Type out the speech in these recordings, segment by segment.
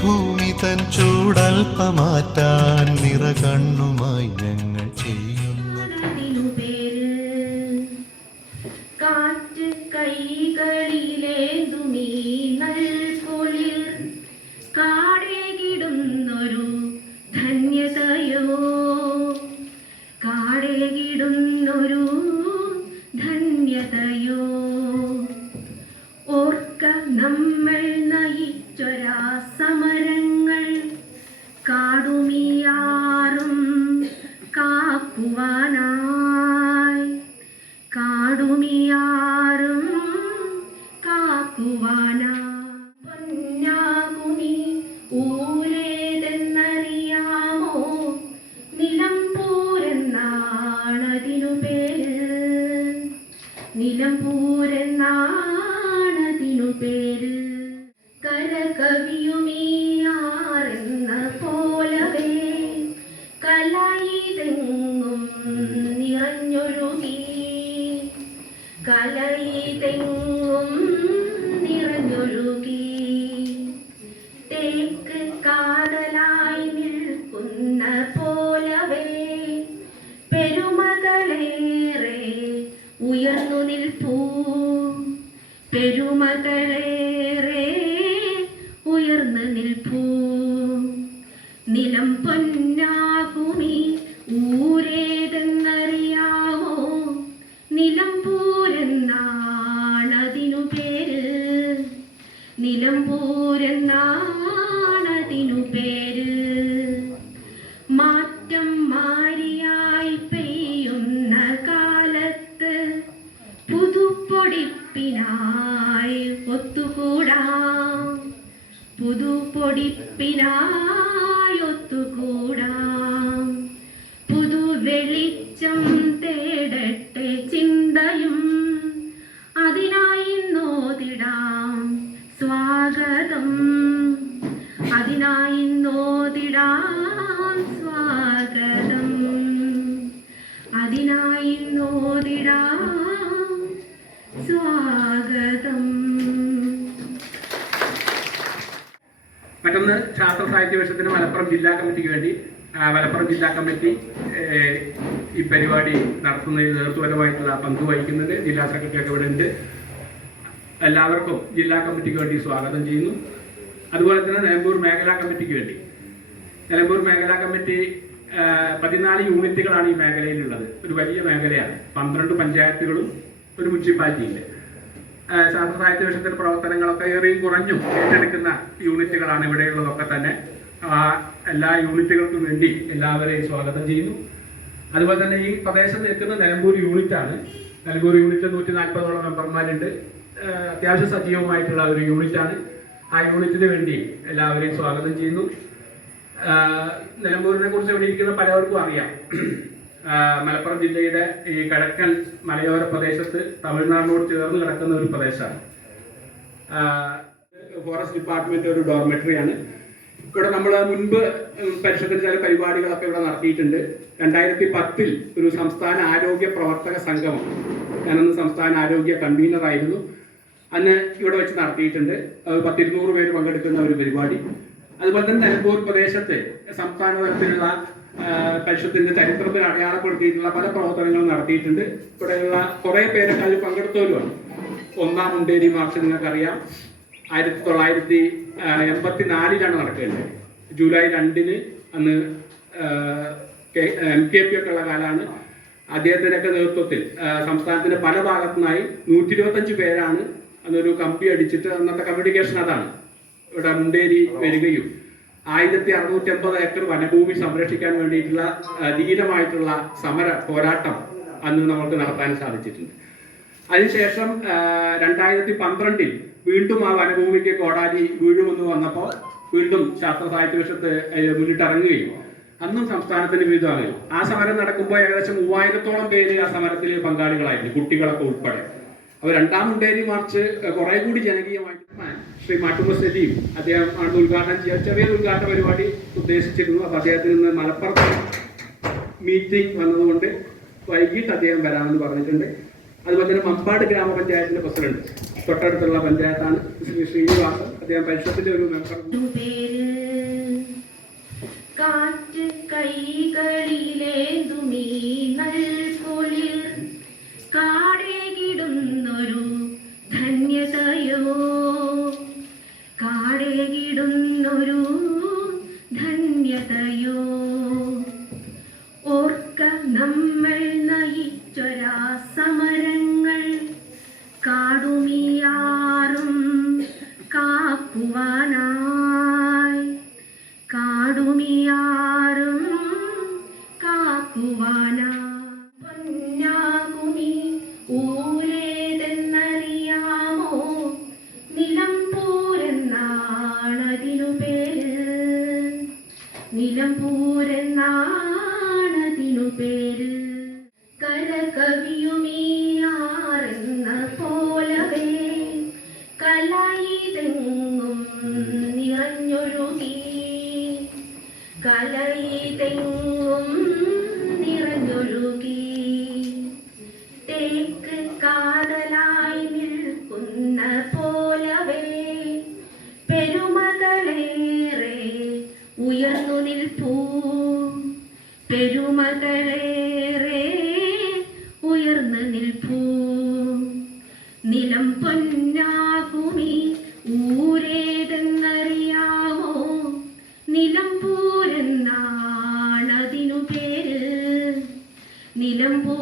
ഭൂമി തൻ ചൂടൽപ്പമാറ്റാൻ നിറകണ്ണുമായി ഞങ്ങൾ ചെയ്യുന്നതിനു പേര് കാറ്റ് കൈകളിലേന്തുമീ നൽകുളിർ കാടേകിടുന്നൊരു ധന്യതയോ കാടേകിടുന്നൊരു ധന്യതയോ ഓർക്ക നമ്മൾ നയിച്ചൊരാ സമരങ്ങൾ കാടുമിയാറും കാക്കുവാനായി കാടുമിയാറും കാക്കുവാനായി പൊന്നാകുനി ഊരേതെന്നറിയാമോ നിലമ്പൂരെന്നാണതിനു പേര് നിലമ്പൂരെന്നാണതിനു പേര് കരകവിയുമീയാറെന്ന പോലവേ കലയിതെങ്ങും നിറഞ്ഞൊഴുകി കലയിതെങ്ങും നിറഞ്ഞൊഴുകി തേക്ക് കാതലായി നിൽക്കുന്ന പോലവേ പെരുമകളേറെ ഉയർന്നു നിൽപ്പൂ പെരുമകളേറെ ഉയർന്നു നിൽപ്പൂ നിലം പൊന്നാകുമി ഊരേതെന്നറിയാമോ നിലമ്പൂരെന്നാണതിനു പേര് നിലമ്പൂരെന്നാണതിനു പേര് മാറ്റം മാരിയായി പെയ്യുന്ന കാലത്ത് പുതുപ്പൊടിപ്പിനായി ഒത്തുകൂടാം പുതുപ്പൊടിപ്പിനായി ഒത്തുകൂടാം പുതുവെളിച്ചം തേടട്ടെ ചിന്തയും അതിനായി നോതിടാം സ്വാഗതം അതിനായി നോതിടാം സ്വാഗതം അതിനായി നോതിടാം സ്വാഗതം. മറ്റൊന്ന് ശാസ്ത്ര സാഹിത്യ പരിഷത്തിന് മലപ്പുറം ജില്ലാ കമ്മിറ്റിക്ക് വേണ്ടി മലപ്പുറം ജില്ലാ കമ്മിറ്റി ഈ പരിപാടി നടത്തുന്നതിൽ നേതൃത്വപരമായിട്ടുള്ള പങ്ക് വഹിക്കുന്നത് ജില്ലാ സെക്രട്ടറി ഒക്കെ ഇവിടെ ഉണ്ട്. എല്ലാവർക്കും ജില്ലാ കമ്മിറ്റിക്ക് വേണ്ടി സ്വാഗതം ചെയ്യുന്നു. അതുപോലെ തന്നെ നിലമ്പൂർ മേഖലാ കമ്മിറ്റിക്ക് വേണ്ടി നിലമ്പൂർ മേഖലാ കമ്മിറ്റി 14 യൂണിറ്റുകളാണ് ഈ മേഖലയിലുള്ളത്. ഒരു വലിയ മേഖലയാണ്. 12 പഞ്ചായത്തുകളും ഒരു മുനിസിപ്പാലിറ്റിയില്ല. ശാസ്ത്ര സാഹിത്യ പരിഷത്തിന്റെ പ്രവർത്തനങ്ങളൊക്കെ ഏറെയും കുറഞ്ഞും ഏറ്റെടുക്കുന്ന യൂണിറ്റുകളാണ് ഇവിടെയുള്ളതൊക്കെ തന്നെ. എല്ലാ യൂണിറ്റുകൾക്കും വേണ്ടി എല്ലാവരെയും സ്വാഗതം ചെയ്യുന്നു. അതുപോലെ തന്നെ ഈ പ്രദേശത്ത് നിൽക്കുന്ന നിലമ്പൂർ യൂണിറ്റാണ്. നിലമ്പൂർ യൂണിറ്റ് 140ഓളം മെമ്പർമാരുണ്ട്. അത്യാവശ്യം സജീവമായിട്ടുള്ള ഒരു യൂണിറ്റാണ്. ആ യൂണിറ്റിന് വേണ്ടി എല്ലാവരെയും സ്വാഗതം ചെയ്യുന്നു. നിലമ്പൂരിനെ കുറിച്ച് ഇവിടെ ഇരിക്കുന്ന പലവർക്കും അറിയാം. മലപ്പുറം ജില്ലയുടെ ഈ കിഴക്കൻ മലയോര പ്രദേശത്ത് തമിഴ്നാടിനോട് ചേർന്ന് കിടക്കുന്ന ഒരു പ്രദേശമാണ്. ഫോറസ്റ്റ് ഡിപ്പാർട്ട്മെന്റ് ഒരു ഡോർമെറ്ററിയാണ്. ഇവിടെ നമ്മൾ മുൻപ് പരിഷത്തിന് ചില പരിപാടികളൊക്കെ ഇവിടെ നടത്തിയിട്ടുണ്ട്. 2010 ഒരു സംസ്ഥാന ആരോഗ്യ പ്രവർത്തക സംഗമം, ഞാനന്ന് സംസ്ഥാന ആരോഗ്യ കൺവീനറായിരുന്നു, അന്ന് ഇവിടെ വെച്ച് നടത്തിയിട്ടുണ്ട്. 100-200 പേര് പങ്കെടുക്കുന്ന ഒരു പരിപാടി. അതുപോലെ തന്നെ നിലമ്പൂർ പ്രദേശത്ത് സംസ്ഥാന തലത്തിലുള്ള പരിഷത്തിന്റെ ചരിത്രത്തിൽ അടയാളപ്പെടുത്തിയിട്ടുള്ള പല പ്രവർത്തനങ്ങളും നടത്തിയിട്ടുണ്ട്. ഇവിടെയുള്ള കുറെ പേരൊക്കെ അതിൽ പങ്കെടുത്തവരുമാണ്. 1-ാം മുണ്ടേരി മാർച്ച് നിങ്ങൾക്കറിയാം, 1984 നടക്കേണ്ടത്. ജൂലൈ 2 അന്ന് MKP ഒക്കെ ഉള്ള കാലമാണ്. അദ്ദേഹത്തിനൊക്കെ നേതൃത്വത്തിൽ സംസ്ഥാനത്തിന്റെ പല ഭാഗത്തുനിന്നായി 125 പേരാണ് അന്നൊരു കമ്പി അടിച്ചിട്ട്, അന്നത്തെ കമ്മ്യൂണിക്കേഷൻ അതാണ്, ഇവിടെ മുണ്ടേരി വരികയും 1650 ഏക്കർ വനഭൂമി സംരക്ഷിക്കാൻ വേണ്ടിയിട്ടുള്ള ധീരമായിട്ടുള്ള സമര പോരാട്ടം അന്ന് നമുക്ക് നടത്താൻ സാധിച്ചിട്ടുണ്ട്. അതിനുശേഷം 2012 വീണ്ടും ആ വനഭൂമിക്ക് കോടാലി വീഴുമെന്ന് വന്നപ്പോൾ വീണ്ടും ശാസ്ത്ര സാഹിത്യ പരിഷത്ത് മുന്നിട്ടിറങ്ങുകയും അന്നും സംസ്ഥാനത്തിന് വിരുദ്ധമാകുകയും ആ സമരം നടക്കുമ്പോൾ ഏകദേശം 3000-ഓളം പേര് ആ സമരത്തിൽ പങ്കാളികളായിരുന്നു, കുട്ടികളൊക്കെ ഉൾപ്പെടെ. അപ്പോൾ 2-ാം മുണ്ടേരി മാർച്ച് കുറെ കൂടി ജനകീയമായിട്ട് ശ്രീ മാട്ടുമസ്ലിയും അദ്ദേഹം ആണ് ഉദ്ഘാടനം ചെയ്യാൻ ചെറിയൊരു ഉദ്ഘാടന പരിപാടി ഉദ്ദേശിച്ചിരുന്നു. അപ്പോൾ അദ്ദേഹത്തിൽ നിന്ന് മലപ്പുറത്ത് മീറ്റിംഗ് വന്നതുകൊണ്ട് വൈകിട്ട് അദ്ദേഹം വരാമെന്ന് പറഞ്ഞിട്ടുണ്ട്. അതുപോലെ തന്നെ മമ്പാട് ഗ്രാമപഞ്ചായത്തിന്റെ പ്രസിഡന്റ്, തൊട്ടടുത്തുള്ള പഞ്ചായത്താണ്, ശ്രീ ശ്രീനിവാസൻ. അദ്ദേഹം പരിഷത്തിന്റെ ഒരു മെമ്പർ. കാറ്റ് കൈകളിലേന്തുമീ നൽകുളിർ കാടേകിടുന്നൊരു ധന്യതയോ, കാടേകിടുന്നൊരു ധന്യതയോ. ഓർക്ക നമ്മൾ നയിച്ചൊരാ സമരങ്ങൾ, കാടുമിയാറും കാക്കുവാനായി, കാടുമിയാറും കാക്കുവാനായി. പൊന്നാകുമി ഊരേതെന്നറിയാമോ, നിലമ്പൂരെന്നാണതിനു പേര്, നിലമ്പൂരെന്നാണതിനു പേര്. കരകവിയുമീയാറെന്ന പോലവേ കലയിതെങ്ങും നിറഞ്ഞൊഴുകി, കലയിതെങ്ങും നിറഞ്ഞൊഴുകി. തേക്ക് കാതലായി നിൽക്കുന്ന പോലവേ പെരുമകളേറെ ഉയർന്നു നിൽപ്പൂ, പെരുമകളേറെ ഉയർന്നു നിൽപ്പൂ. നിലം പൊന്നാകുമി ഊരേതെന്നറിയാമോ, നിലമ്പൂരെന്നാണതിനു പേര്, നിലമ്പൂരെന്നാണതിനു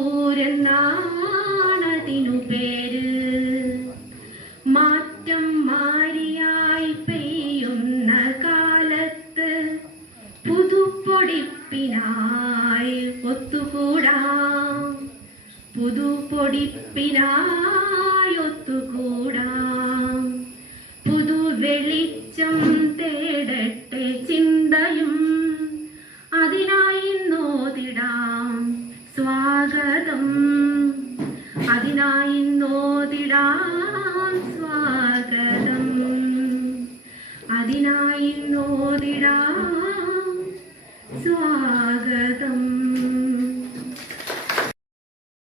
പേര്. മാറ്റം മാരിയായി പെയ്യുന്ന കാലത്ത് പുതുപ്പൊടിപ്പിനായി ഒത്തുകൂടാം, പുതുപ്പൊടിപ്പിനായി ഒത്തുകൂടാം. പുതുവെളിച്ചം തേടട്ടെ ചിന്തയും, അതിനായി നോതിടാം സ്വാഗതം, അതിനായി നോതിടാം സ്വാഗതം, അതിനായി നോതിടാം സ്വാഗതം.